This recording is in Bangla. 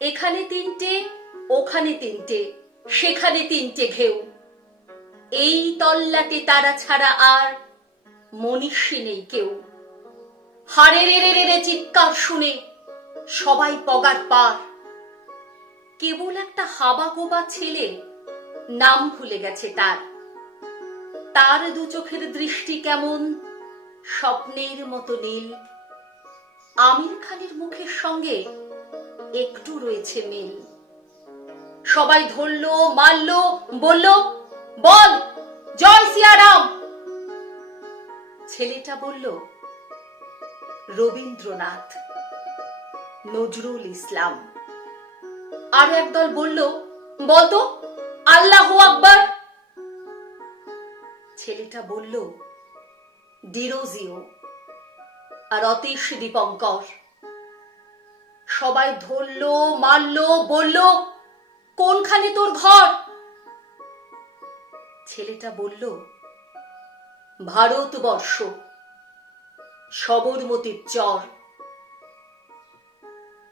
এখানে তিনটে, ওখানে তিনটে, সেখানে তিনটে ঢেউ, এই তল্লাটে তারা ছাড়া আর মনীষী নেই কেউ। হারে রে রে রে চিৎকার শুনে সবাই পগার পার। কেবল একটা হাবা গোবা ছেলে নাম ভুলে গেছে তার। তার দু চোখের দৃষ্টি কেমন স্বপ্নের মতো নীল। আমির খানের মুখের সঙ্গে একটু রয়েছে মিল। সবাই ধরলো, মারলো, বলল, বল জয় সিয়ারাম। ছেলেটা বলল, রবীন্দ্রনাথ, নজরুল ইসলাম। আরো একদল বলল, বলতো আল্লাহু আকবার। ছেলেটা বলল, ডিরোজিও আর অতীশ দীপঙ্কর। সবাই ধরলো, মারলো, বলল, কোনখানে তোর ঘর? ছেলেটা বলল, ভারতবর্ষ, সবরমতীর চর।